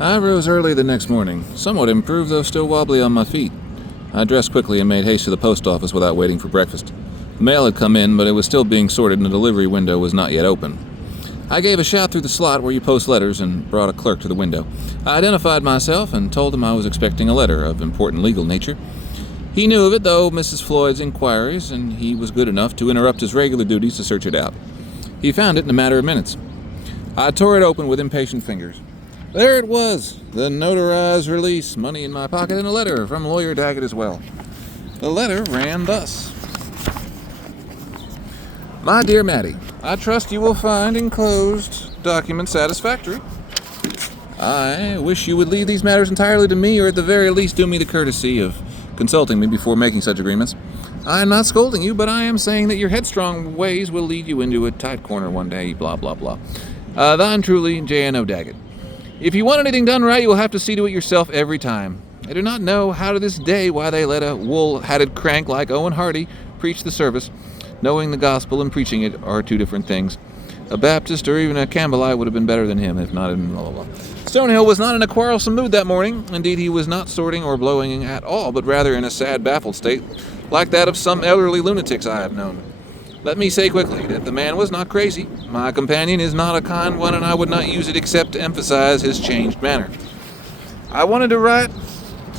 I rose early the next morning, somewhat improved though still wobbly on my feet. I dressed quickly and made haste to the post office without waiting for breakfast. The mail had come in, but it was still being sorted and the delivery window was not yet open. I gave a shout through the slot where you post letters and brought a clerk to the window. I identified myself and told him I was expecting a letter of important legal nature. He knew of it, though, Mrs. Floyd's inquiries, and he was good enough to interrupt his regular duties to search it out. He found it in a matter of minutes. I tore it open with impatient fingers. There it was, the notarized release, money in my pocket, and a letter from Lawyer Daggett as well. The letter ran thus. My dear Mattie, I trust you will find enclosed document satisfactory. I wish you would leave these matters entirely to me, or at the very least do me the courtesy of consulting me before making such agreements. I am not scolding you, but I am saying that your headstrong ways will lead you into a tight corner one day, blah, blah, blah. Thine truly, J.N.O. Daggett. If you want anything done right, you will have to see to it yourself every time. I do not know how to this day why they let a wool-hatted crank like Owen Hardy preach the service. Knowing the gospel and preaching it are two different things. A Baptist or even a Campbellite would have been better than him, if not in blah, blah, blah. Stonehill was not in a quarrelsome mood that morning. Indeed, he was not sorting or blowing at all, but rather in a sad, baffled state, like that of some elderly lunatics I have known. Let me say quickly that the man was not crazy. My companion is not a kind one, and I would not use it except to emphasize his changed manner. He wanted to write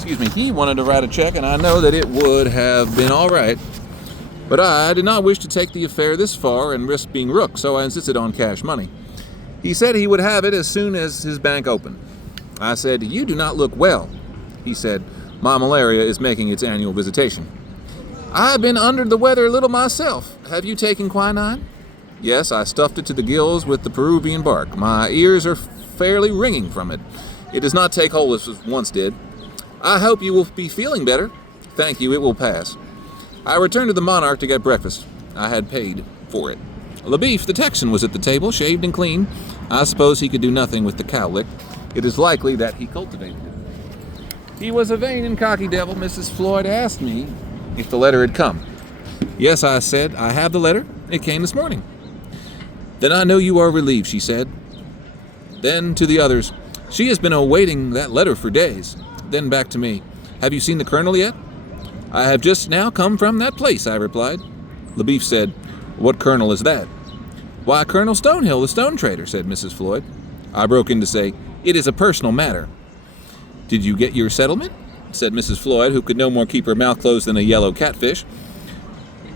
a check, and I know that it would have been all right. But I did not wish to take the affair this far and risk being rooked, so I insisted on cash money. He said he would have it as soon as his bank opened. I said, "You do not look well." He said, "My malaria is making its annual visitation." "I've been under the weather a little myself. Have you taken quinine?" "Yes, I stuffed it to the gills with the Peruvian bark. My ears are fairly ringing from it. It does not take hold as it once did." "I hope you will be feeling better." "Thank you, it will pass." I returned to the Monarch to get breakfast. I had paid for it. LaBeef, the Texan, was at the table, shaved and clean. I suppose he could do nothing with the cowlick. It is likely that he cultivated it. He was a vain and cocky devil. Mrs. Floyd asked me if the letter had come. "Yes," I said, "I have the letter. It came this morning." "Then I know you are relieved," she said. Then to the others, "She has been awaiting that letter for days." Then back to me, "Have you seen the Colonel yet?" "I have just now come from that place," I replied. LaBeef said, "What Colonel is that?" "Why, Colonel Stonehill, the stone trader," said Mrs. Floyd. I broke in to say, "It is a personal matter." "Did you get your settlement?" said Mrs. Floyd, who could no more keep her mouth closed than a yellow catfish.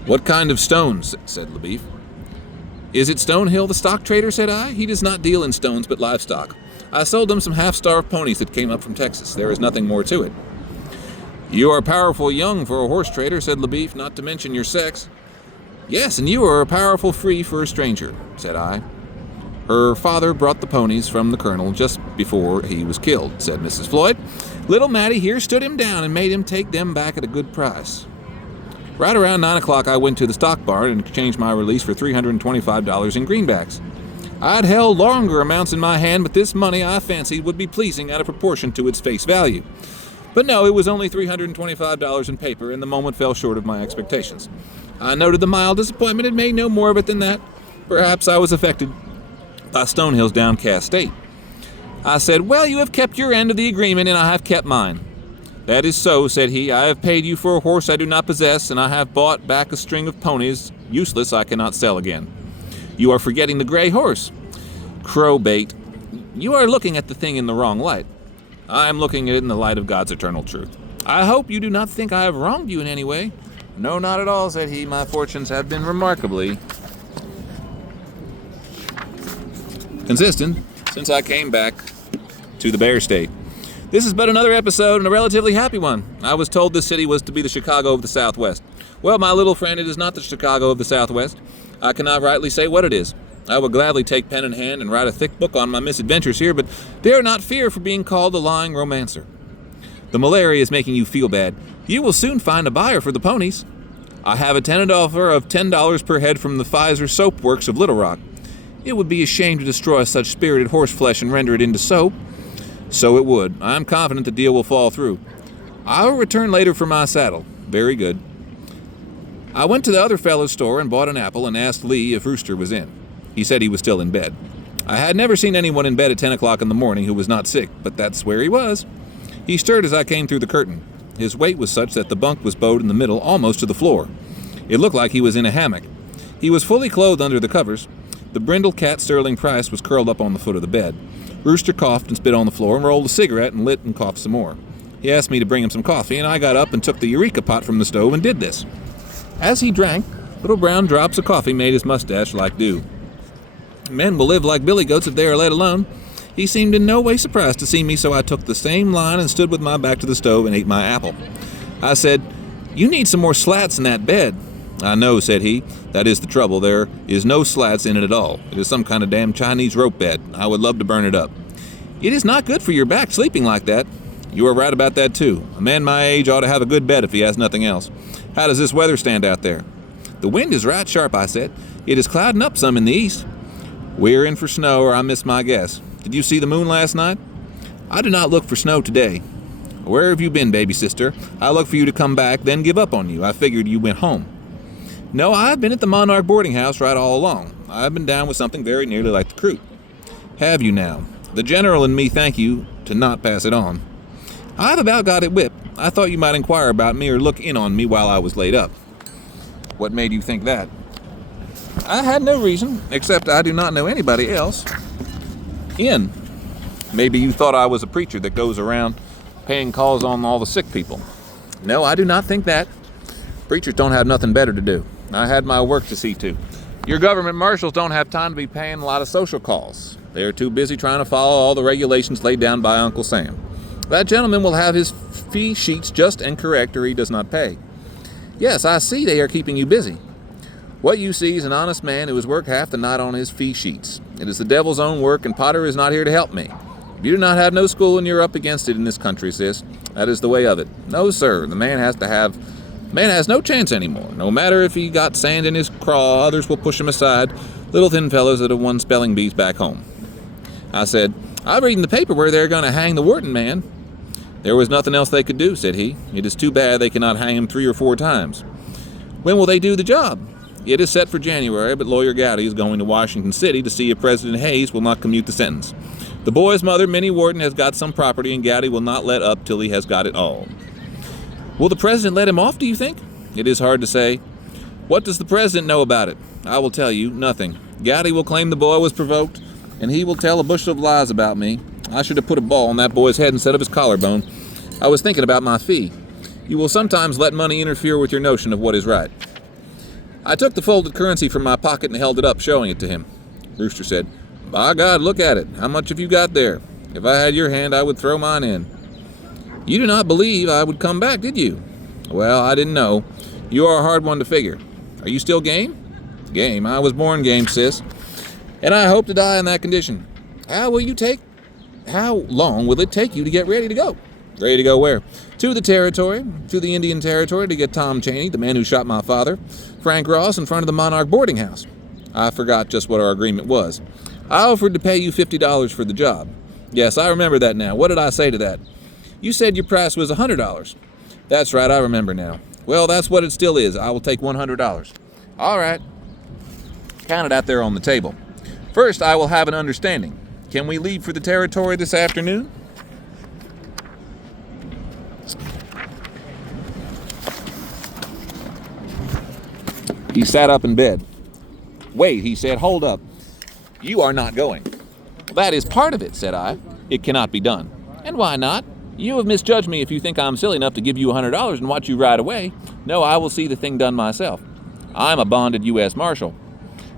"What kind of stones?" said LaBeef. "Is it Stonehill, the stock trader?" said I. "He does not deal in stones but livestock. I sold him some half-starved ponies that came up from Texas. There is nothing more to it." "You are powerful young for a horse trader," said LaBeef, "not to mention your sex." "Yes, and you are powerful free for a stranger," said I. "Her father brought the ponies from the Colonel just before he was killed," said Mrs. Floyd. "Little Mattie here stood him down and made him take them back at a good price." Right around 9 o'clock, I went to the stock barn and exchanged my release for $325 in greenbacks. I'd held longer amounts in my hand, but this money I fancied would be pleasing out of proportion to its face value. But no, it was only $325 in paper, and the moment fell short of my expectations. I noted the mild disappointment and made no more of it than that. Perhaps I was affected by Stonehill's downcast state. I said, "Well, you have kept your end of the agreement, and I have kept mine." "That is so," said he. "I have paid you for a horse I do not possess, and I have bought back a string of ponies, useless I cannot sell again." "You are forgetting the gray horse." "Crowbait. You are looking at the thing in the wrong light." "I am looking at it in the light of God's eternal truth." "I hope you do not think I have wronged you in any way." "No, not at all," said he. "My fortunes have been remarkably consistent since I came back to the Bear State. This is but another episode, and a relatively happy one. I was told this city was to be the Chicago of the Southwest. Well, my little friend, it is not the Chicago of the Southwest. I cannot rightly say what it is. I would gladly take pen in hand and write a thick book on my misadventures here, but dare not fear for being called a lying romancer. The malaria is making you feel bad. You will soon find a buyer for the ponies. I have a tenant offer of $10 per head from the Pfizer Soap Works of Little Rock. It would be a shame to destroy such spirited horse flesh and render it into soap. So it would. I am confident the deal will fall through. I will return later for my saddle. Very good. I went to the other fellow's store and bought an apple and asked Lee if Rooster was in. He said he was still in bed. I had never seen anyone in bed at 10 o'clock in the morning who was not sick, but that's where he was. He stirred as I came through the curtain. His weight was such that the bunk was bowed in the middle almost to the floor. It looked like he was in a hammock. He was fully clothed under the covers. The brindle cat Sterling Price was curled up on the foot of the bed. Rooster coughed and spit on the floor and rolled a cigarette and lit and coughed some more. He asked me to bring him some coffee, and I got up and took the Eureka pot from the stove and did this. As he drank, little brown drops of coffee made his mustache like dew. Men will live like billy goats if they are let alone. He seemed in no way surprised to see me, so I took the same line and stood with my back to the stove and ate my apple. I said, "You need some more slats in that bed." "I know," said he. "That is the trouble. There is no slats in it at all. It is some kind of damn Chinese rope bed. I would love to burn it up." "It is not good for your back sleeping like that." "You are right about that, too. A man my age ought to have a good bed if he has nothing else. How does this weather stand out there?" "The wind is right sharp," I said. "It is clouding up some in the east." "We're in for snow, or I missed my guess. Did you see the moon last night?" "I do not look for snow today." "Where have you been, baby sister? I looked for you to come back, then give up on you. I figured you went home." "No, I've been at the Monarch boarding house right all along. I've been down with something very nearly like the croup." "Have you now? The general and me thank you to not pass it on." "I've about got it whipped. I thought you might inquire about me or look in on me while I was laid up." "What made you think that?" "I had no reason, except I do not know anybody else in. Maybe you thought I was a preacher that goes around paying calls on all the sick people." "No, I do not think that. Preachers don't have nothing better to do. I had my work to see to. Your government marshals don't have time to be paying a lot of social calls. They are too busy trying to follow all the regulations laid down by Uncle Sam. That gentleman will have his fee sheets just and correct, or he does not pay." "Yes, I see they are keeping you busy." "What you see is an honest man who has worked half the night on his fee sheets. It is the devil's own work, and Potter is not here to help me. If you do not have no school and you're up against it in this country, sis, that is the way of it. No, sir, the man has no chance anymore. No matter if he got sand in his craw, others will push him aside, little thin fellows that have won spelling bees back home." I said, "I'm reading the paper where they're going to hang the Wharton man." "There was nothing else they could do," said he. "It is too bad they cannot hang him 3 or 4 times." "When will they do the job?" "It is set for January, but Lawyer Gowdy is going to Washington City to see if President Hayes will not commute the sentence. The boy's mother, Minnie Wharton, has got some property, and Gowdy will not let up till he has got it all." "Will the president let him off, do you think?" "It is hard to say." "What does the president know about it?" "I will tell you, nothing. Gowdy will claim the boy was provoked, and he will tell a bushel of lies about me. I should have put a ball on that boy's head instead of his collarbone. I was thinking about my fee. You will sometimes let money interfere with your notion of what is right." I took the folded currency from my pocket and held it up, showing it to him. Rooster said, "By God, look at it. How much have you got there? If I had your hand, I would throw mine in." "You do not believe I would come back, did you?" "Well, I didn't know. You are a hard one to figure. Are you still game?" "Game. I was born game, sis. And I hope to die in that condition." How long will it take you to get ready to go?" "Ready to go where?" "To the territory, to the Indian Territory, to get Tom Chaney, the man who shot my father, Frank Ross, in front of the Monarch boarding house." I forgot just what our agreement was. "I offered to pay you $50 for the job." "Yes, I remember that now. What did I say to that?" "You said your price was $100. "That's right, I remember now." "Well, that's what it still is. I will take $100. "All right." Count it out there on the table. "First, I will have an understanding. Can we leave for the territory this afternoon?" He sat up in bed. "Wait," he said. "Hold up. You are not going." "That is part of it," said I. "It cannot be done." "And why not? You have misjudged me if you think I'm silly enough to give you $100 and watch you ride away. No, I will see the thing done myself. I'm a bonded U.S. Marshal.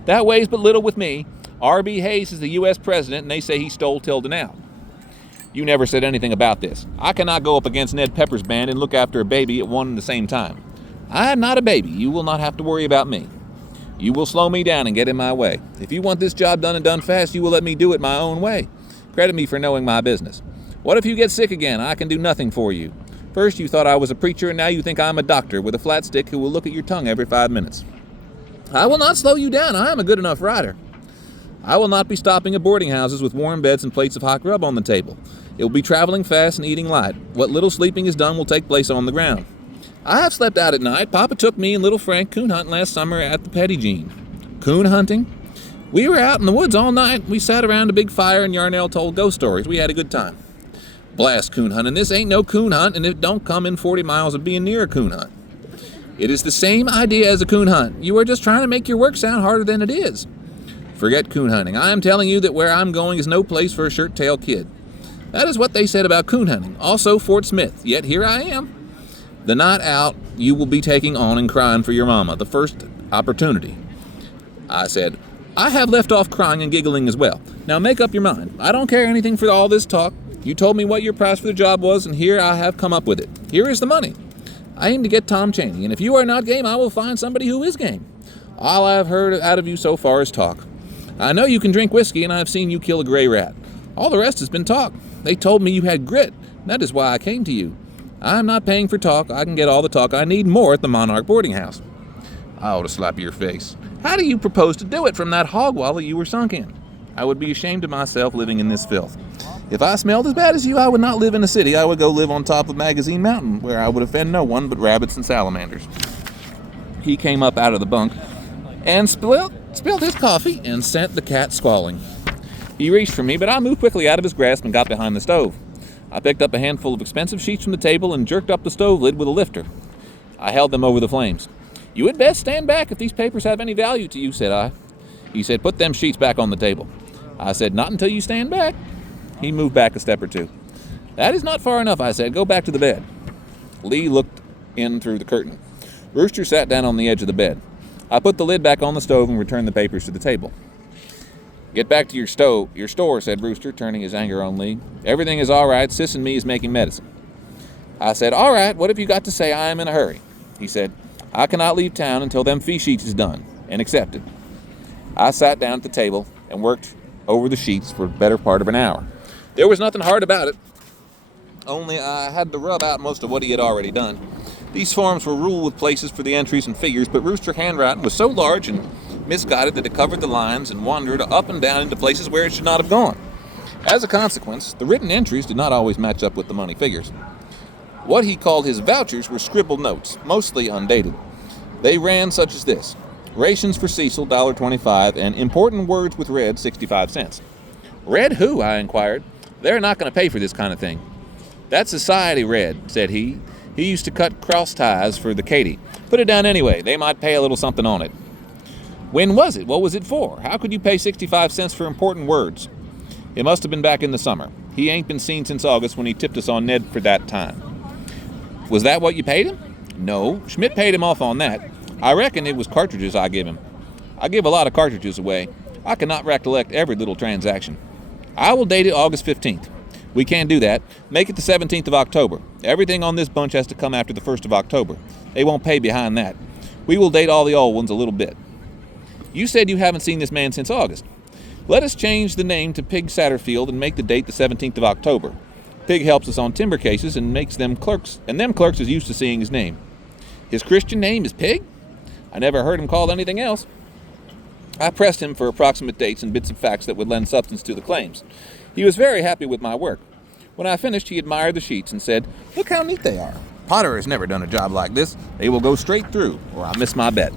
That weighs but little with me. R.B. Hayes is the U.S. President, and they say he stole Tilda now. You never said anything about this. I cannot go up against Ned Pepper's band and look after a baby at one and the same time. I am not a baby. You will not have to worry about me. You will slow me down and get in my way. If you want this job done and done fast, you will let me do it my own way. Credit me for knowing my business. What if you get sick again? I can do nothing for you. First you thought I was a preacher, and now you think I'm a doctor with a flat stick who will look at your tongue every 5 minutes. I will not slow you down. I am a good enough rider. I will not be stopping at boarding houses with warm beds and plates of hot grub on the table. It will be traveling fast and eating light. What little sleeping is done will take place on the ground. I have slept out at night. Papa took me and little Frank coon hunting last summer at the Petty Jean. Coon hunting? We were out in the woods all night. We sat around a big fire and Yarnell told ghost stories. We had a good time. Blast coon hunting. This ain't no coon hunt, and it don't come in 40 miles of being near a coon hunt. It is the same idea as a coon hunt. You are just trying to make your work sound harder than it is. Forget coon hunting. I am telling you that where I'm going is no place for a shirt-tail kid. That is what they said about coon hunting. Also Fort Smith. Yet here I am. The night out you will be taking on and crying for your mama, the first opportunity. I said, I have left off crying and giggling as well. Now make up your mind. I don't care anything for all this talk. You told me what your price for the job was, and here I have come up with it. Here is the money. I aim to get Tom Chaney, and if you are not game, I will find somebody who is game. All I have heard out of you so far is talk. I know you can drink whiskey, and I have seen you kill a gray rat. All the rest has been talk. They told me you had grit. That is why I came to you. I am not paying for talk. I can get all the talk I need more at the Monarch boarding house. I ought to slap your face. How do you propose to do it from that hog wallow you were sunk in? I would be ashamed of myself living in this filth. If I smelled as bad as you, I would not live in a city. I would go live on top of Magazine Mountain, where I would offend no one but rabbits and salamanders. He came up out of the bunk and spilled his coffee and sent the cat squalling. He reached for me, but I moved quickly out of his grasp and got behind the stove. I picked up a handful of expensive sheets from the table and jerked up the stove lid with a lifter. I held them over the flames. You had best stand back if these papers have any value to you, said I. He said, put them sheets back on the table. I said, not until you stand back. He moved back a step or two. That is not far enough, I said. Go back to the bed. Lee looked in through the curtain. Rooster sat down on the edge of the bed. I put the lid back on the stove and returned the papers to the table. Get back to your store, said Rooster, turning his anger on Lee. Everything is all right. Sis and me is making medicine. I said, all right, what have you got to say? I am in a hurry. He said, I cannot leave town until them fee sheets is done and accepted. I sat down at the table and worked over the sheets for the better part of an hour. There was nothing hard about it, only I had to rub out most of what he had already done. These forms were ruled with places for the entries and figures, but Rooster's handwriting was so large and misguided that it covered the lines and wandered up and down into places where it should not have gone. As a consequence, the written entries did not always match up with the money figures. What he called his vouchers were scribbled notes, mostly undated. They ran such as this: rations for Cecil, $1.25, and important words with red, 65 cents. Red who? I inquired. They're not going to pay for this kind of thing. That's society red, said he. He used to cut cross ties for the Katy. Put it down anyway. They might pay a little something on it. When was it? What was it for? How could you pay 65 cents for important words? It must have been back in the summer. He ain't been seen since August when he tipped us on Ned for that time. Was that what you paid him? No, Schmidt paid him off on that. I reckon it was cartridges I give him. I give a lot of cartridges away. I cannot recollect every little transaction. I will date it August 15th. We can't do that. Make it the 17th of October. Everything on this bunch has to come after the 1st of October. They won't pay behind that. We will date all the old ones a little bit. You said you haven't seen this man since August. Let us change the name to Pig Satterfield and make the date the 17th of October. Pig helps us on timber cases and makes them clerks, and them clerks is used to seeing his name. His Christian name is Pig? I never heard him called anything else. I pressed him for approximate dates and bits of facts that would lend substance to the claims. He was very happy with my work. When I finished, he admired the sheets and said, look how neat they are. Potter has never done a job like this. They will go straight through, or I'll miss my bet.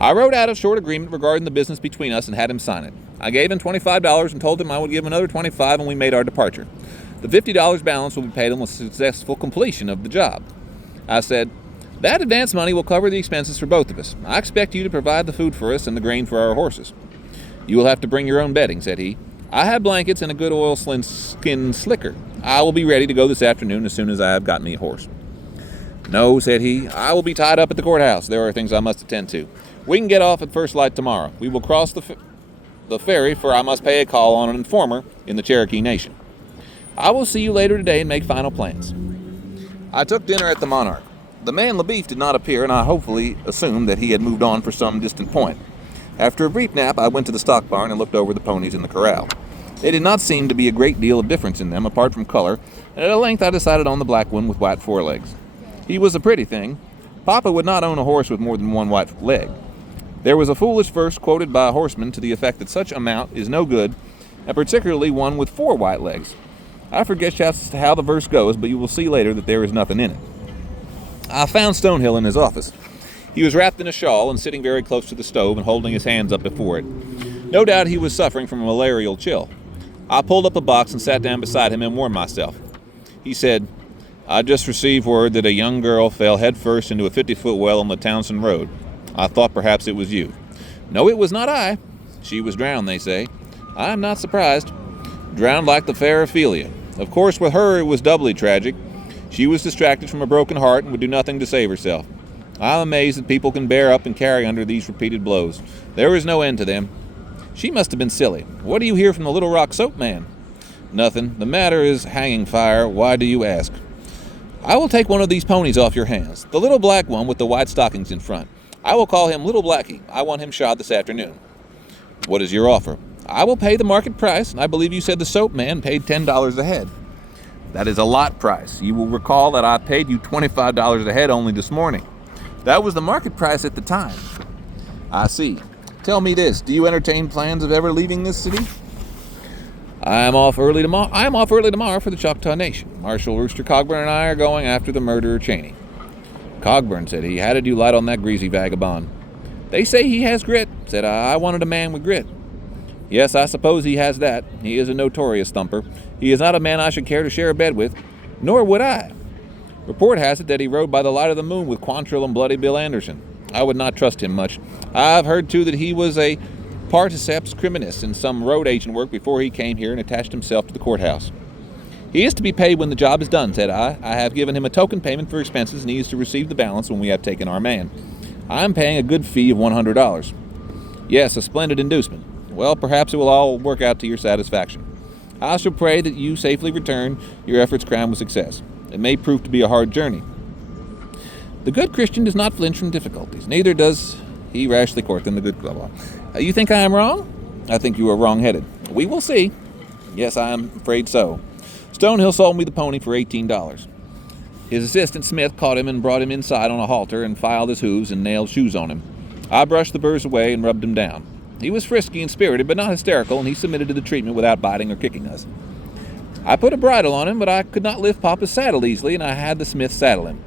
I wrote out a short agreement regarding the business between us and had him sign it. I gave him $25 and told him I would give him another $25 when we made our departure. The $50 balance will be paid on the successful completion of the job. I said, that advance money will cover the expenses for both of us. I expect you to provide the food for us and the grain for our horses. You will have to bring your own bedding, said he. I have blankets and a good oilskin slicker. I will be ready to go this afternoon as soon as I have got me a horse. No, said he, I will be tied up at the courthouse. There are things I must attend to. We can get off at first light tomorrow. We will cross the ferry, for I must pay a call on an informer in the Cherokee Nation. I will see you later today and make final plans. I took dinner at the Monarch. The man LaBeef did not appear, and I hopefully assumed that he had moved on for some distant point. After a brief nap, I went to the stock barn and looked over the ponies in the corral. There did not seem to be a great deal of difference in them, apart from color, and at length I decided on the black one with white forelegs. He was a pretty thing. Papa would not own a horse with more than one white leg. There was a foolish verse quoted by a horseman to the effect that such a mount is no good, and particularly one with 4 white legs. I forget just how the verse goes, but you will see later that there is nothing in it. I found Stonehill in his office. He was wrapped in a shawl and sitting very close to the stove and holding his hands up before it. No doubt he was suffering from a malarial chill. I pulled up a box and sat down beside him and warmed myself. He said, "I just received word that a young girl fell headfirst into a 50-foot well on the Townsend Road. I thought perhaps it was you." "No, it was not I." "She was drowned, they say." "I am not surprised." "Drowned like the fair Ophelia. Of course, with her it was doubly tragic. She was distracted from a broken heart and would do nothing to save herself. I am amazed that people can bear up and carry under these repeated blows. There is no end to them." "She must have been silly. What do you hear from the Little Rock soap man?" "Nothing. The matter is hanging fire. Why do you ask?" "I will take one of these ponies off your hands, the little black one with the white stockings in front. I will call him Little Blackie. I want him shod this afternoon." "What is your offer?" "I will pay the market price, and I believe you said the soap man paid $10 a head." "That is a lot price. You will recall that I paid you $25 a head only this morning." "That was the market price at the time." "I see. Tell me this, do you entertain plans of ever leaving this city?" I am off early tomorrow for the Choctaw Nation. Marshal Rooster Cogburn and I are going after the murderer Cheney." "Cogburn," said he, "how did you light on that greasy vagabond?" "They say he has grit," said I. "I wanted a man with grit." "Yes, I suppose he has that. He is a notorious thumper. He is not a man I should care to share a bed with, nor would I. Report has it that he rode by the light of the moon with Quantrill and Bloody Bill Anderson. I would not trust him much. I've heard, too, that he was a particeps criminis in some road agent work before he came here and attached himself to the courthouse." "He is to be paid when the job is done," said I. "I have given him a token payment for expenses, and he is to receive the balance when we have taken our man. I am paying a good fee of $100. "Yes, a splendid inducement. Well, perhaps it will all work out to your satisfaction. I shall pray that you safely return, your efforts crowned with success. It may prove to be a hard journey. The good Christian does not flinch from difficulties, neither does he rashly court them, the good blah. You think I am wrong?" "I think you are wrong-headed." "We will see." "Yes, I am afraid so." Stonehill sold me the pony for $18. His assistant, Smith, caught him and brought him inside on a halter and filed his hooves and nailed shoes on him. I brushed the burrs away and rubbed him down. He was frisky and spirited, but not hysterical, and he submitted to the treatment without biting or kicking us. I put a bridle on him, but I could not lift Papa's saddle easily, and I had the Smith saddle him.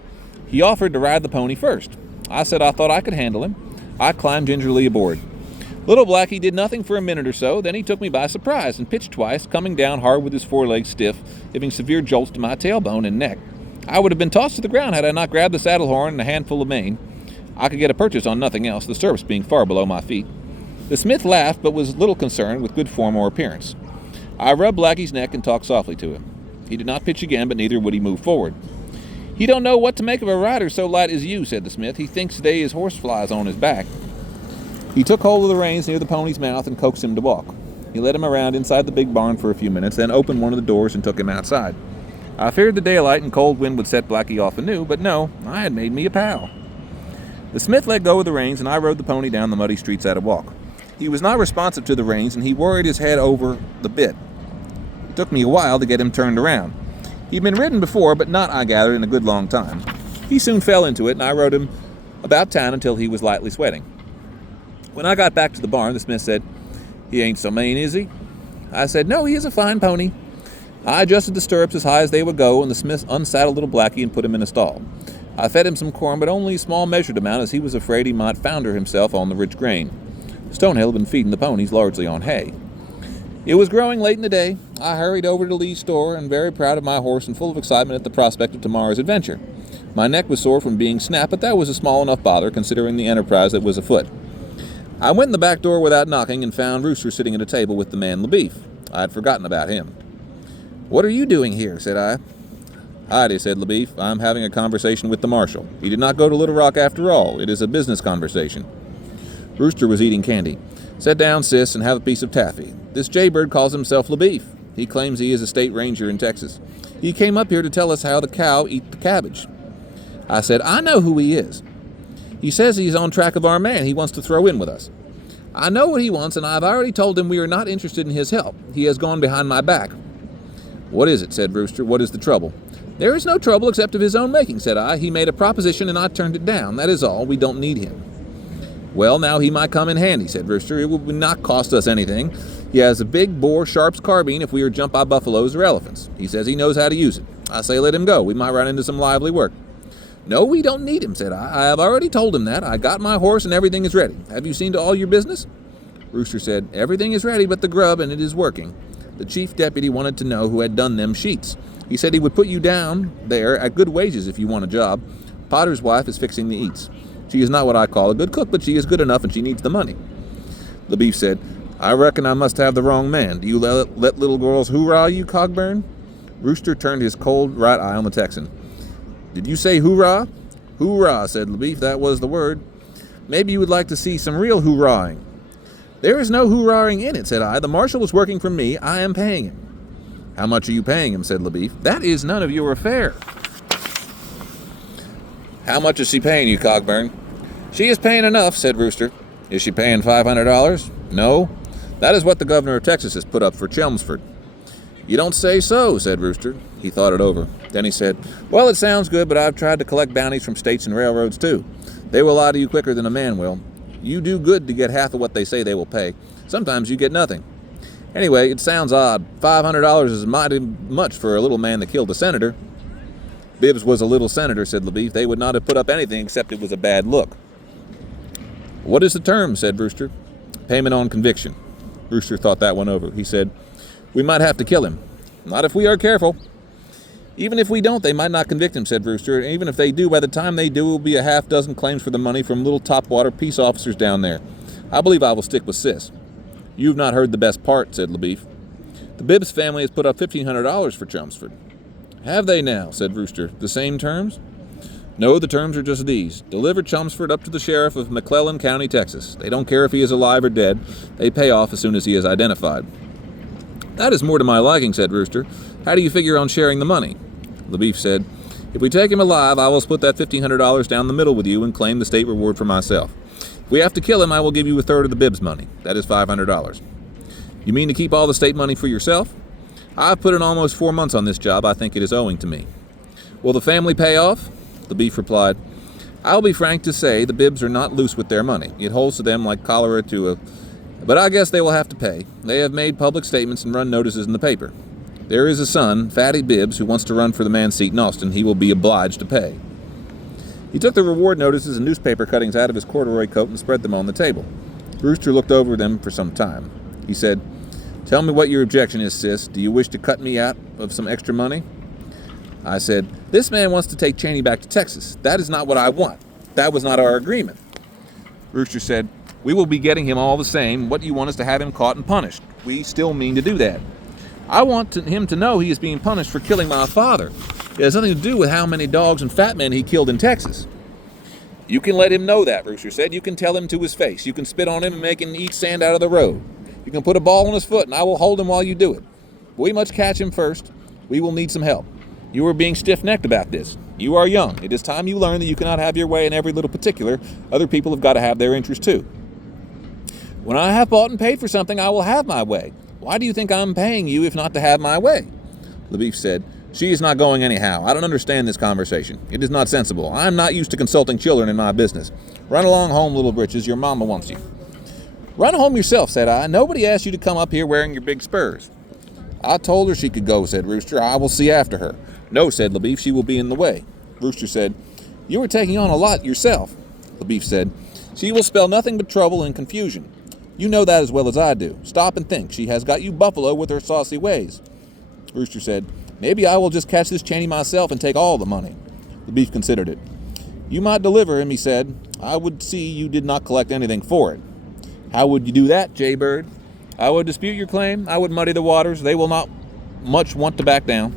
He offered to ride the pony first. I said I thought I could handle him. I climbed gingerly aboard. Little Blackie did nothing for a minute or so, then he took me by surprise and pitched twice, coming down hard with his forelegs stiff, giving severe jolts to my tailbone and neck. I would have been tossed to the ground had I not grabbed the saddle horn and a handful of mane. I could get a purchase on nothing else, the stirrups being far below my feet. The Smith laughed, but was little concerned with good form or appearance. I rubbed Blackie's neck and talked softly to him. He did not pitch again, but neither would he move forward. "He don't know what to make of a rider so light as you," said the Smith. "He thinks they is horseflies on his back." He took hold of the reins near the pony's mouth and coaxed him to walk. He led him around inside the big barn for a few minutes, then opened one of the doors and took him outside. I feared the daylight and cold wind would set Blackie off anew, but no, I had made me a pal. The Smith let go of the reins, and I rode the pony down the muddy streets at a walk. He was not responsive to the reins, and he worried his head over the bit. It took me a while to get him turned around. He'd been ridden before, but not, I gathered, in a good long time. He soon fell into it, and I rode him about town until he was lightly sweating. When I got back to the barn, the Smith said, "He ain't so mean, is he?" I said, "No, he is a fine pony." I adjusted the stirrups as high as they would go, and the Smith unsaddled Little Blackie and put him in a stall. I fed him some corn, but only a small measured amount, as he was afraid he might founder himself on the rich grain. Stonehill had been feeding the ponies largely on hay. It was growing late in the day. I hurried over to Lee's store, and very proud of my horse and full of excitement at the prospect of tomorrow's adventure. My neck was sore from being snapped, but that was a small enough bother, considering the enterprise that was afoot. I went in the back door without knocking and found Rooster sitting at a table with the man LeBeef. I had forgotten about him. "What are you doing here?" said I. "Heidi," said LeBeef, "I'm having a conversation with the marshal. He did not go to Little Rock after all. It is a business conversation." Rooster was eating candy. "Sit down, sis, and have a piece of taffy. This jaybird calls himself LeBeef. He claims he is a state ranger in Texas. He came up here to tell us how the cow eat the cabbage." I said, "I know who he is. He says he's on track of our man he wants to throw in with us. I know what he wants, and I've already told him we are not interested in his help. He has gone behind my back." "What is it?" said Rooster. "What is the trouble?" "There is no trouble except of his own making," said I. "He made a proposition and I turned it down. That is all. We don't need him." "Well, now he might come in handy," said Rooster. "It will not cost us anything. He has a big bore Sharp's carbine if we are jumped by buffaloes or elephants. He says he knows how to use it. I say let him go. We might run into some lively work." No, we don't need him, said I. I have already told him that. I got my horse and everything is ready. Have you seen to all your business? Rooster said, everything is ready but the grub, and it is working. The chief deputy wanted to know who had done them sheets. He said he would put you down there at good wages if you want a job. Potter's wife is fixing the eats. She is not what I call a good cook, but she is good enough and she needs the money. LaBeef said, I reckon I must have the wrong man. Do you let little girls hoorah you, Cogburn? Rooster turned his cold right eye on the Texan. Did you say hoorah? Hoorah, said LaBeef. That was the word. Maybe you would like to see some real hoorahing. There is no hoorahing in it, said I. The marshal is working for me. I am paying him. How much are you paying him, said LaBeef. That is none of your affair. How much is she paying you, Cogburn? She is paying enough, said Rooster. Is she paying $500? No. That is what the governor of Texas has put up for Chelmsford. You don't say so, said Rooster. He thought it over. Then he said, well, it sounds good, but I've tried to collect bounties from states and railroads, too. They will lie to you quicker than a man will. You do good to get half of what they say they will pay. Sometimes you get nothing. Anyway, it sounds odd. $500 is mighty much for a little man that killed a senator. Bibbs was a little senator, said LaBeef. They would not have put up anything except it was a bad look. What is the term, said Rooster. Payment on conviction. Rooster thought that one over. He said, we might have to kill him. Not if we are careful. Even if we don't, they might not convict him, said Rooster. And even if they do, by the time they do, it will be a half-dozen claims for the money from little topwater peace officers down there. I believe I will stick with Sis. You've not heard the best part, said LaBeef. The Bibbs family has put up $1,500 for Chelmsford. Have they now, said Rooster. The same terms? No, the terms are just these. Deliver Chelmsford up to the sheriff of McClellan County, Texas. They don't care if he is alive or dead. They pay off as soon as he is identified. That is more to my liking, said Rooster. How do you figure on sharing the money? LaBeef said, if we take him alive, I will split that $1,500 down the middle with you and claim the state reward for myself. If we have to kill him, I will give you a third of the Bibbs money. That is $500. You mean to keep all the state money for yourself? I've put in almost 4 months on this job. I think it is owing to me. Will the family pay off? LaBeef replied, I'll be frank to say the Bibbs are not loose with their money. It holds to them like cholera to a... But I guess they will have to pay. They have made public statements and run notices in the paper. There is a son, Fatty Bibbs, who wants to run for the man's seat in Austin. He will be obliged to pay. He took the reward notices and newspaper cuttings out of his corduroy coat and spread them on the table. Rooster looked over them for some time. He said, tell me what your objection is, Sis. Do you wish to cut me out of some extra money? I said, this man wants to take Cheney back to Texas. That is not what I want. That was not our agreement. Rooster said, we will be getting him all the same. What do you want us to have him caught and punished? We still mean to do that. I want him to know he is being punished for killing my father. It has nothing to do with how many dogs and fat men he killed in Texas. You can let him know that, Rooster said. You can tell him to his face. You can spit on him and make him eat sand out of the road. You can put a ball on his foot, and I will hold him while you do it. But we must catch him first. We will need some help. You are being stiff-necked about this. You are young. It is time you learn that you cannot have your way in every little particular. Other people have got to have their interest too. When I have bought and paid for something, I will have my way. Why do you think I'm paying you if not to have my way? LaBeef said, she is not going anyhow. I don't understand this conversation. It is not sensible. I am not used to consulting children in my business. Run along home, little britches. Your mama wants you. Run home yourself, said I. Nobody asked you to come up here wearing your big spurs. I told her she could go, said Rooster. I will see after her. No, said LaBeef. She will be in the way. Rooster said, you are taking on a lot yourself. LaBeef said, she will spell nothing but trouble and confusion. You know that as well as I do. Stop and think. She has got you buffalo with her saucy ways. Rooster said, maybe I will just catch this Cheney myself and take all the money. LaBeef considered it. You might deliver him, he said. I would see you did not collect anything for it. How would you do that, Jaybird? I would dispute your claim. I would muddy the waters. They will not much want to back down.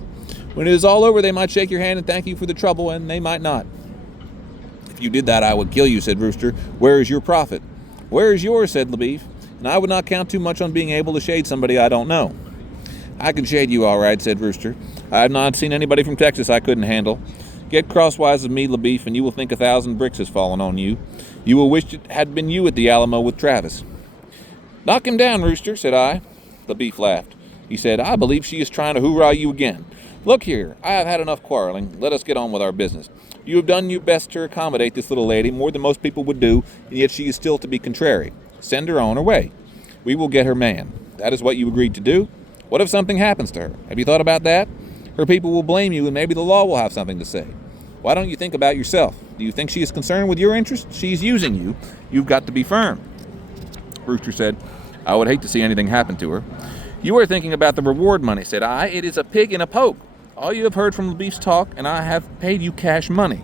When it is all over, they might shake your hand and thank you for the trouble, and they might not. If you did that, I would kill you, said Rooster. Where is your profit? Where is yours, said LaBeef. And I would not count too much on being able to shade somebody I don't know. I can shade you all right, said Rooster. I have not seen anybody from Texas I couldn't handle. Get crosswise of me, LaBeef, and you will think 1,000 bricks has fallen on you. You will wish it had been you at the Alamo with Travis. Knock him down, Rooster, said I. LaBeef laughed. He said, I believe she is trying to hoorah you again. Look here, I have had enough quarreling. Let us get on with our business. You have done your best to accommodate this little lady, more than most people would do, and yet she is still to be contrary. Send her on her way. We will get her man. That is what you agreed to do. What if something happens to her? Have you thought about that? Her people will blame you, and maybe the law will have something to say. Why don't you think about yourself? Do you think she is concerned with your interests? She's using you. You've got to be firm." Rooster said, "I would hate to see anything happen to her." "You are thinking about the reward money," said I. "It is a pig in a poke. All you have heard from LaBeef's talk, and I have paid you cash money.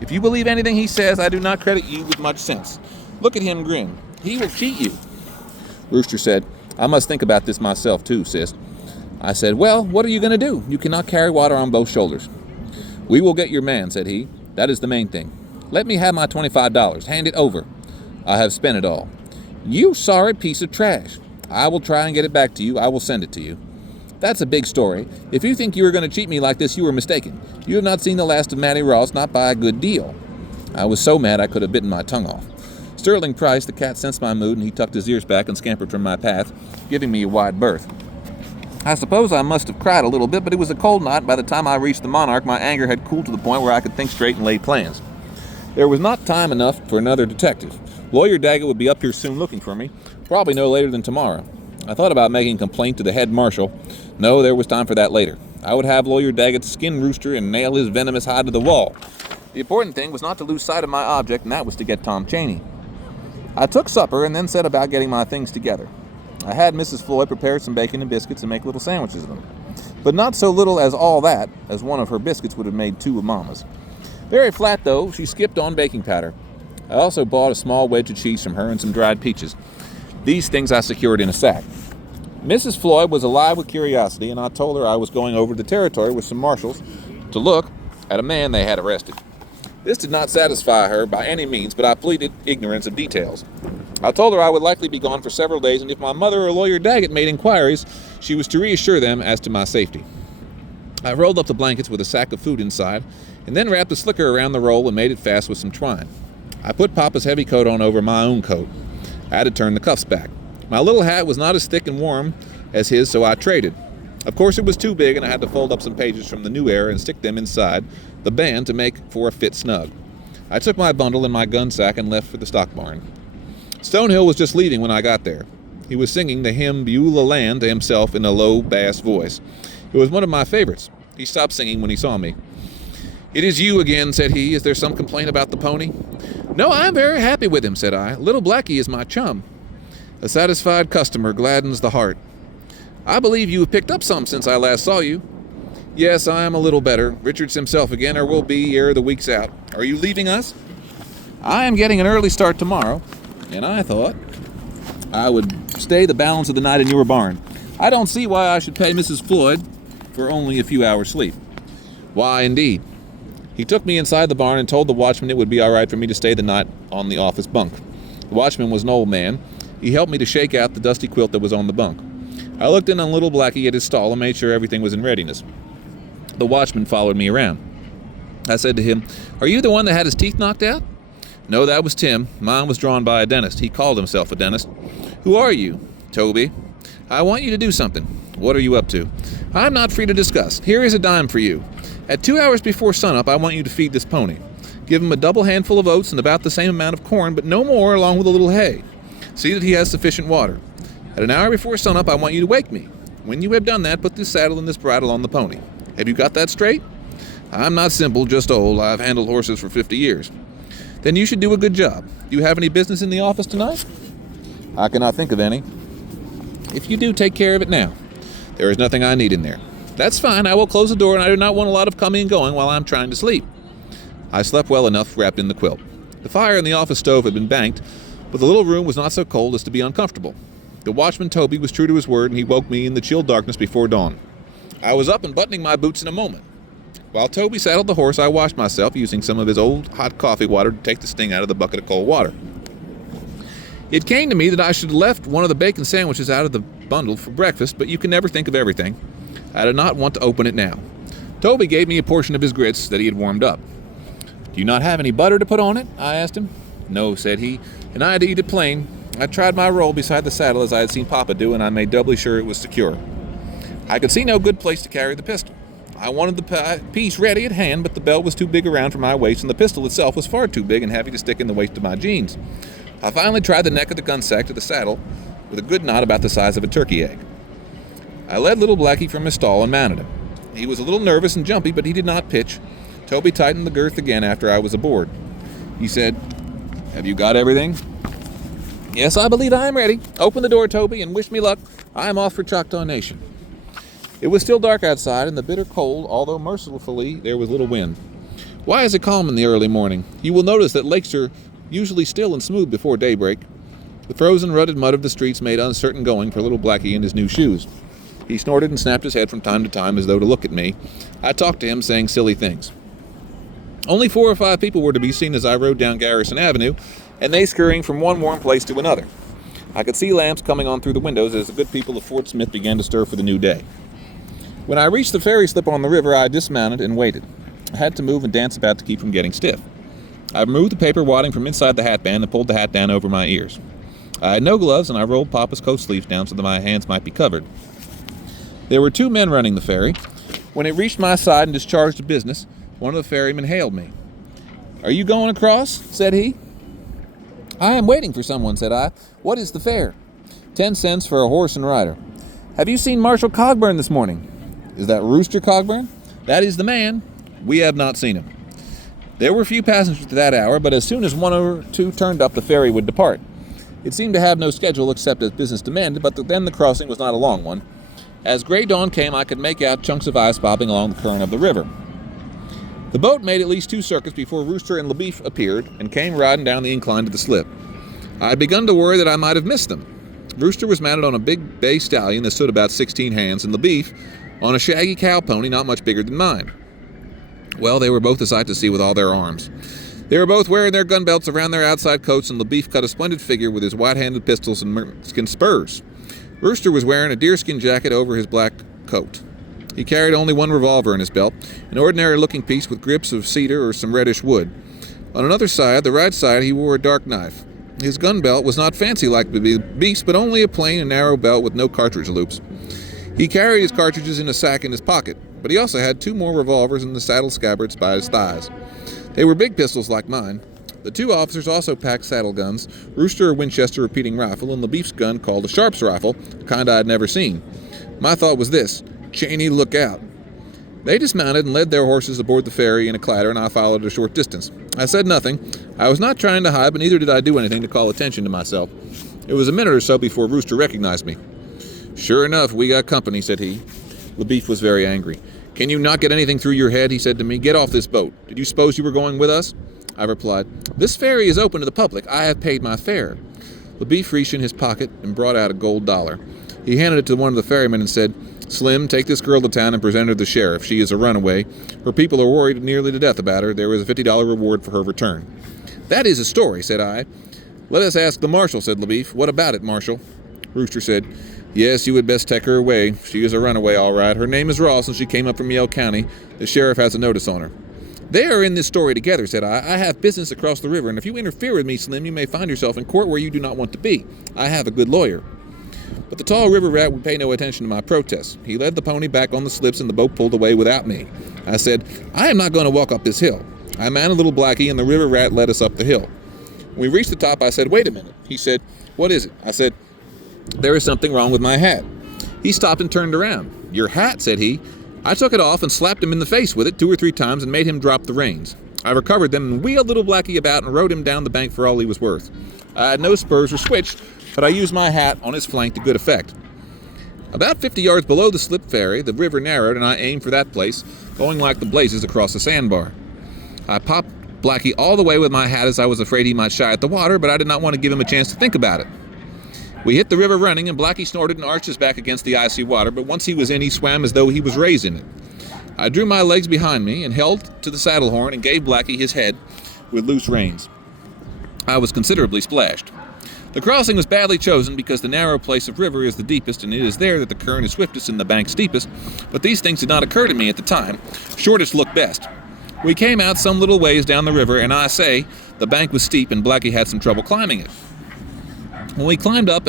If you believe anything he says, I do not credit you with much sense. Look at him grin. He will cheat you." Rooster said, "I must think about this myself too, sis." I said, "Well, what are you going to do? You cannot carry water on both shoulders." "We will get your man," said he. "That is the main thing. Let me have my $25. Hand it over." "I have spent it all." "You sorry piece of trash." "I will try and get it back to you. I will send it to you." "That's a big story. If you think you are going to cheat me like this, you are mistaken. You have not seen the last of Mattie Ross, not by a good deal." I was so mad I could have bitten my tongue off. Sterling Price, the cat, sensed my mood, and he tucked his ears back and scampered from my path, giving me a wide berth. I suppose I must have cried a little bit, but it was a cold night. By the time I reached the Monarch, my anger had cooled to the point where I could think straight and lay plans. There was not time enough for another detective. Lawyer Daggett would be up here soon looking for me, probably no later than tomorrow. I thought about making complaint to the head marshal. No, there was time for that later. I would have Lawyer Daggett skin Rooster and nail his venomous hide to the wall. The important thing was not to lose sight of my object, and that was to get Tom Chaney. I took supper and then set about getting my things together. I had Mrs. Floyd prepare some bacon and biscuits and make little sandwiches of them. But not so little as all that, as one of her biscuits would have made two of Mama's. Very flat, though, she skipped on baking powder. I also bought a small wedge of cheese from her and some dried peaches. These things I secured in a sack. Mrs. Floyd was alive with curiosity, and I told her I was going over the territory with some marshals to look at a man they had arrested. This did not satisfy her by any means, but I pleaded ignorance of details. I told her I would likely be gone for several days, and if my mother or Lawyer Daggett made inquiries, she was to reassure them as to my safety. I rolled up the blankets with a sack of food inside, and then wrapped the slicker around the roll and made it fast with some twine. I put Papa's heavy coat on over my own coat. I had to turn the cuffs back. My little hat was not as thick and warm as his, so I traded. Of course, it was too big, and I had to fold up some pages from the New Era and stick them inside the band to make for a fit snug. I took my bundle and my gun sack and left for the stock barn. Stonehill was just leaving when I got there. He was singing the hymn Beulah Land to himself in a low bass voice. It was one of my favorites. He stopped singing when he saw me. "It is you again," said he. "Is there some complaint about the pony?" "No, I am very happy with him," said I. "Little Blackie is my chum." "A satisfied customer gladdens the heart." "I believe you have picked up some since I last saw you." "Yes, I am a little better. Richard's himself again, or will be ere the week's out. Are you leaving us?" "I am getting an early start tomorrow, and I thought I would stay the balance of the night in your barn. I don't see why I should pay Mrs. Floyd for only a few hours' sleep." "Why, indeed?" He took me inside the barn and told the watchman it would be all right for me to stay the night on the office bunk. The watchman was an old man. He helped me to shake out the dusty quilt that was on the bunk. I looked in on little Blackie at his stall and made sure everything was in readiness. The watchman followed me around. I said to him, "Are you the one that had his teeth knocked out?" "No, that was Tim. Mine was drawn by a dentist. He called himself a dentist." "Who are you?" "Toby." "I want you to do something." "What are you up to?" "I'm not free to discuss. Here is a dime for you. At 2 hours before sunup, I want you to feed this pony. Give him a double handful of oats and about the same amount of corn, but no more, along with a little hay. See that he has sufficient water. At an hour before sunup, I want you to wake me. When you have done that, put this saddle and this bridle on the pony. Have you got that straight?" "I'm not simple, just old. I've handled horses for 50 years. "Then you should do a good job. Do you have any business in the office tonight?" "I cannot think of any." "If you do, take care of it now. There is nothing I need in there." "That's fine. I will close the door, and I do not want a lot of coming and going while I'm trying to sleep." I slept well enough wrapped in the quilt. The fire in the office stove had been banked, but the little room was not so cold as to be uncomfortable. The watchman Toby was true to his word, and he woke me in the chill darkness before dawn. I was up and buttoning my boots in a moment. While Toby saddled the horse, I washed myself using some of his old hot coffee water to take the sting out of the bucket of cold water. It came to me that I should have left one of the bacon sandwiches out of the bundle for breakfast, but you can never think of everything. I did not want to open it now. Toby gave me a portion of his grits that he had warmed up. "Do you not have any butter to put on it?" I asked him. "No," said he, "and I had to eat it plain. I tried my roll beside the saddle as I had seen Papa do, and I made doubly sure it was secure. I could see no good place to carry the pistol. I wanted the piece ready at hand, but the belt was too big around for my waist, and the pistol itself was far too big and heavy to stick in the waist of my jeans. I finally tried the neck of the gun sack to the saddle with a good knot about the size of a turkey egg. I led little Blackie from his stall and mounted him. He was a little nervous and jumpy, but he did not pitch. Toby tightened the girth again after I was aboard. He said, "Have you got everything?" "Yes, I believe I am ready. Open the door, Toby, and wish me luck. I am off for Choctaw Nation." It was still dark outside, and the bitter cold, although mercifully there was little wind. Why is it calm in the early morning? You will notice that lakes are usually still and smooth before daybreak. The frozen, rutted mud of the streets made uncertain going for little Blackie in his new shoes. He snorted and snapped his head from time to time as though to look at me. I talked to him, saying silly things. Only 4 or 5 people were to be seen as I rode down Garrison Avenue, and they scurrying from one warm place to another. I could see lamps coming on through the windows as the good people of Fort Smith began to stir for the new day. When I reached the ferry slip on the river, I dismounted and waited. I had to move and dance about to keep from getting stiff. I removed the paper wadding from inside the hatband and pulled the hat down over my ears. I had no gloves, and I rolled Papa's coat sleeves down so that my hands might be covered. There were 2 men running the ferry. When it reached my side and discharged the business, one of the ferrymen hailed me. "Are you going across?" said he. "I am waiting for someone," said I. "What is the fare?" 10 cents for a horse and rider." "Have you seen Marshal Cogburn this morning?" "Is that Rooster Cogburn?" "That is the man." "We have not seen him." There were few passengers at that hour, but as soon as 1 or 2 turned up, the ferry would depart. It seemed to have no schedule except as business demanded, but then the crossing was not a long one. As gray dawn came, I could make out chunks of ice bobbing along the current of the river. The boat made at least 2 circuits before Rooster and LeBeef appeared and came riding down the incline to the slip. I had begun to worry that I might have missed them. Rooster was mounted on a big bay stallion that stood about 16 hands, and LeBeef on a shaggy cow pony not much bigger than mine. Well, they were both a sight to see with all their arms. They were both wearing their gun belts around their outside coats, and LeBeef cut a splendid figure with his white-handed pistols and skin spurs. Rooster was wearing a deerskin jacket over his black coat. He carried only 1 revolver in his belt, an ordinary-looking piece with grips of cedar or some reddish wood. On another side, the right side, he wore a dark knife. His gun belt was not fancy like the beast, but only a plain and narrow belt with no cartridge loops. He carried his cartridges in a sack in his pocket, but he also had 2 more revolvers in the saddle scabbards by his thighs. They were big pistols like mine. The 2 officers also packed saddle guns, Rooster a Winchester repeating rifle, and LeBeef's gun called a Sharp's rifle, a kind I had never seen. My thought was this: Cheney, look out. They dismounted and led their horses aboard the ferry in a clatter, and I followed a short distance. I said nothing. I was not trying to hide, but neither did I do anything to call attention to myself. It was a minute or so before Rooster recognized me. "Sure enough, we got company," said he. LeBeef was very angry. "Can you not get anything through your head?" he said to me. "Get off this boat. Did you suppose you were going with us?" I replied, "This ferry is open to the public. I have paid my fare." LeBeef reached in his pocket and brought out a gold dollar. He handed it to one of the ferrymen and said, "Slim, take this girl to town and present her to the sheriff. She is a runaway. Her people are worried nearly to death about her. There is a $50 reward for her return." "That is a story," said I. "Let us ask the marshal," said LeBeef. "What about it, Marshal?" Rooster said, "Yes, you would best take her away. She is a runaway, all right. Her name is Ross, and she came up from Yale County. The sheriff has a notice on her." "They are in this story together," said I. "I have business across the river, and if you interfere with me, Slim, you may find yourself in court where you do not want to be. I have a good lawyer." But the tall river rat would pay no attention to my protests. He led the pony back on the slips, and the boat pulled away without me. I said, "I am not going to walk up this hill." I mounted little Blackie, and the river rat led us up the hill. When we reached the top, I said, "Wait a minute." He said, "What is it?" I said, "There is something wrong with my hat." He stopped and turned around. "Your hat," said he. I took it off and slapped him in the face with it 2 or 3 times and made him drop the reins. I recovered them and wheeled little Blackie about and rode him down the bank for all he was worth. I had no spurs or switch, but I used my hat on his flank to good effect. About 50 yards below the slip ferry, the river narrowed, and I aimed for that place, going like the blazes across the sandbar. I popped Blackie all the way with my hat as I was afraid he might shy at the water, but I did not want to give him a chance to think about it. We hit the river running, and Blackie snorted and arched his back against the icy water, but once he was in, he swam as though he was raised in it. I drew my legs behind me and held to the saddle horn and gave Blackie his head with loose reins. I was considerably splashed. The crossing was badly chosen because the narrow place of river is the deepest, and it is there that the current is swiftest and the bank steepest, but these things did not occur to me at the time. Shortest looked best. We came out some little ways down the river, and I say, the bank was steep and Blackie had some trouble climbing it. When we climbed up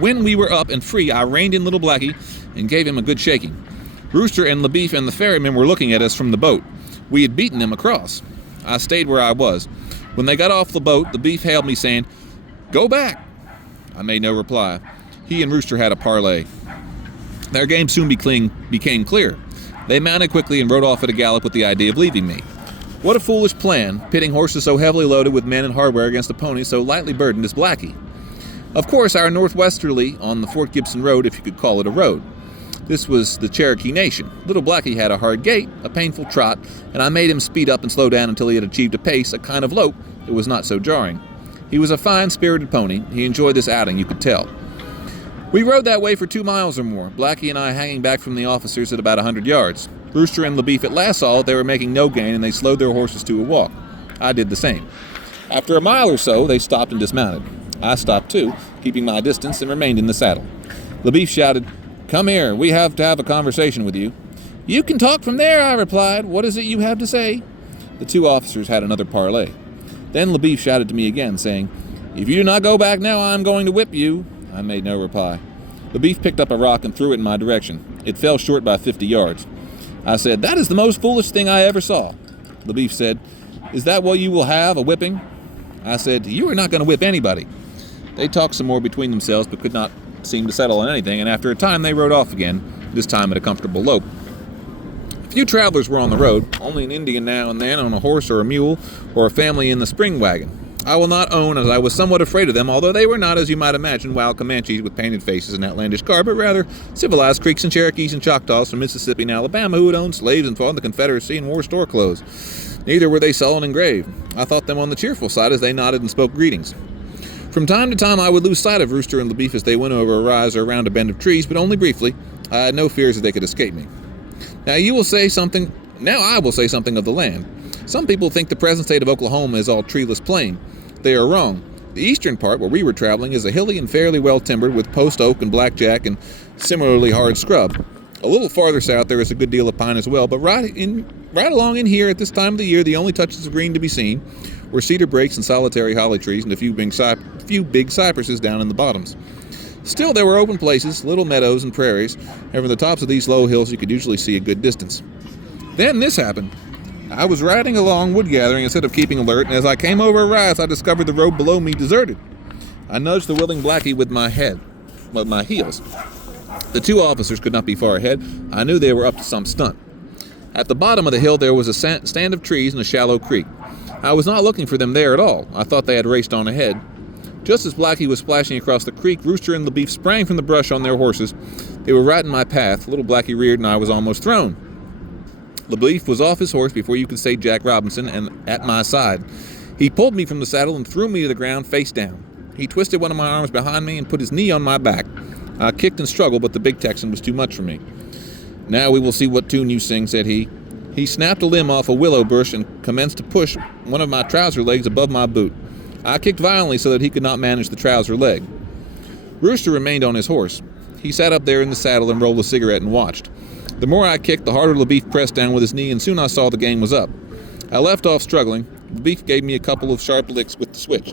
when we were up and free, I reined in little Blackie and gave him a good shaking. Rooster and LeBeef and the ferryman were looking at us from the boat. We had beaten them across. I stayed where I was. When they got off the boat, LeBeef hailed me saying, "Go back." I made no reply. He and Rooster had a parley. Their game soon became clear. They mounted quickly and rode off at a gallop with the idea of leaving me. What a foolish plan, pitting horses so heavily loaded with men and hardware against a pony so lightly burdened as Blackie. Of course, our northwesterly on the Fort Gibson Road, if you could call it a road. This was the Cherokee Nation. Little Blackie had a hard gait, a painful trot, and I made him speed up and slow down until he had achieved a pace, a kind of lope, that was not so jarring. He was a fine-spirited pony. He enjoyed this outing, you could tell. We rode that way for 2 miles or more, Blackie and I hanging back from the officers at about 100 yards. Rooster and LaBeef at last saw that they were making no gain, and they slowed their horses to a walk. I did the same. After a mile or so, they stopped and dismounted. I stopped too, keeping my distance, and remained in the saddle. LaBeef shouted, "Come here, we have to have a conversation with you." "You can talk from there," I replied. "What is it you have to say?" The 2 officers had another parley. Then LaBeef shouted to me again, saying, "If you do not go back now, I am going to whip you." I made no reply. LaBeef picked up a rock and threw it in my direction. It fell short by 50 yards. I said, "That is the most foolish thing I ever saw." LaBeef said, "Is that what you will have, a whipping?" I said, "You are not going to whip anybody." They talked some more between themselves, but could not seem to settle on anything, and after a time they rode off again, this time at a comfortable lope. Few travelers were on the road, only an Indian now and then on a horse or a mule, or a family in the spring wagon. I will not own as I was somewhat afraid of them, although they were not, as you might imagine, wild Comanches with painted faces and outlandish garb, but rather civilized Creeks and Cherokees and Choctaws from Mississippi and Alabama who had owned slaves and fought in the Confederacy and wore store clothes. Neither were they sullen and grave. I thought them on the cheerful side as they nodded and spoke greetings. From time to time I would lose sight of Rooster and LaBeef as they went over a rise or around a bend of trees, but only briefly. I had no fears that they could escape me. Now I will say something of the land. Some people think the present state of Oklahoma is all treeless plain. They are wrong. The eastern part, where we were traveling, is a hilly and fairly well timbered with post oak and blackjack and similarly hard scrub. A little farther south there is a good deal of pine as well, but right along in here at this time of the year, the only touches of green to be seen were cedar brakes and solitary holly trees and a few big cypresses down in the bottoms. Still, there were open places, little meadows and prairies, and from the tops of these low hills you could usually see a good distance. Then this happened. I was riding along wood gathering instead of keeping alert, and as I came over a rise, I discovered the road below me deserted. I nudged the willing Blackie with my heels. The 2 officers could not be far ahead. I knew they were up to some stunt. At the bottom of the hill there was a stand of trees and a shallow creek. I was not looking for them there at all. I thought they had raced on ahead. Just as Blackie was splashing across the creek, Rooster and LaBeef sprang from the brush on their horses. They were right in my path. Little Blackie reared and I was almost thrown. LaBeef was off his horse before you could say Jack Robinson and at my side. He pulled me from the saddle and threw me to the ground face down. He twisted one of my arms behind me and put his knee on my back. I kicked and struggled, but the big Texan was too much for me. "Now we will see what tune you sing," said he. He snapped a limb off a willow bush and commenced to push one of my trouser legs above my boot. I kicked violently so that he could not manage the trouser leg. Rooster remained on his horse. He sat up there in the saddle and rolled a cigarette and watched. The more I kicked, the harder LaBeef pressed down with his knee, and soon I saw the game was up. I left off struggling. LaBeef gave me a couple of sharp licks with the switch.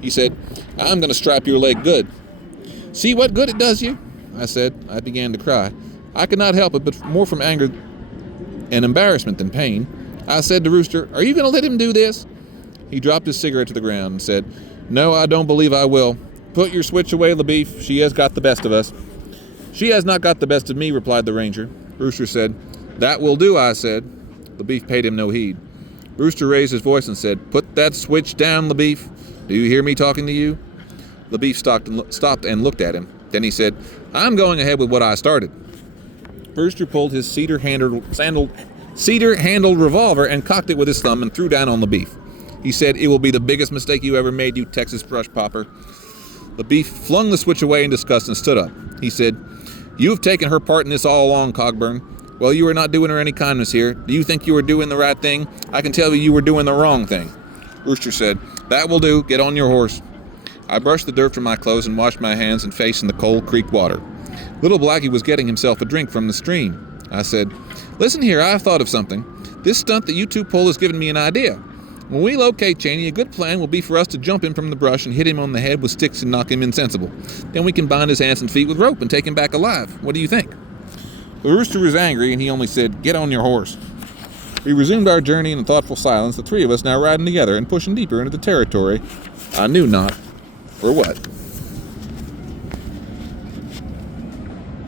He said, "I'm going to strap your leg good." "See what good it does you?" I said. I began to cry. I could not help it, but more from anger and embarrassment than pain. I said to Rooster, "Are you going to let him do this?" He dropped his cigarette to the ground and said, "No, I don't believe I will. Put your switch away, LaBeef. She has got the best of us." "She has not got the best of me," replied the ranger. Rooster said, "That will do," I said. LaBeef paid him no heed. Rooster raised his voice and said, "Put that switch down, LaBeef. Do you hear me talking to you?" LaBeef stopped and looked at him. Then he said, "I'm going ahead with what I started." Rooster pulled his cedar-handled revolver and cocked it with his thumb and threw down on LaBeef. He said, "It will be the biggest mistake you ever made, you Texas brush popper." LaBeef flung the switch away in disgust and stood up. He said, "You have taken her part in this all along, Cogburn. Well, you are not doing her any kindness here. Do you think you are doing the right thing? I can tell you were doing the wrong thing." Rooster said, "That will do. Get on your horse." I brushed the dirt from my clothes and washed my hands and face in the cold creek water. Little Blackie was getting himself a drink from the stream. I said, "Listen here, I have thought of something. This stunt that you 2 pull has given me an idea. When we locate Cheney, a good plan will be for us to jump him from the brush and hit him on the head with sticks and knock him insensible. Then we can bind his hands and feet with rope and take him back alive. What do you think?" The Rooster was angry, and he only said, "Get on your horse." We resumed our journey in thoughtful silence, the 3 of us now riding together and pushing deeper into the territory I knew not for what.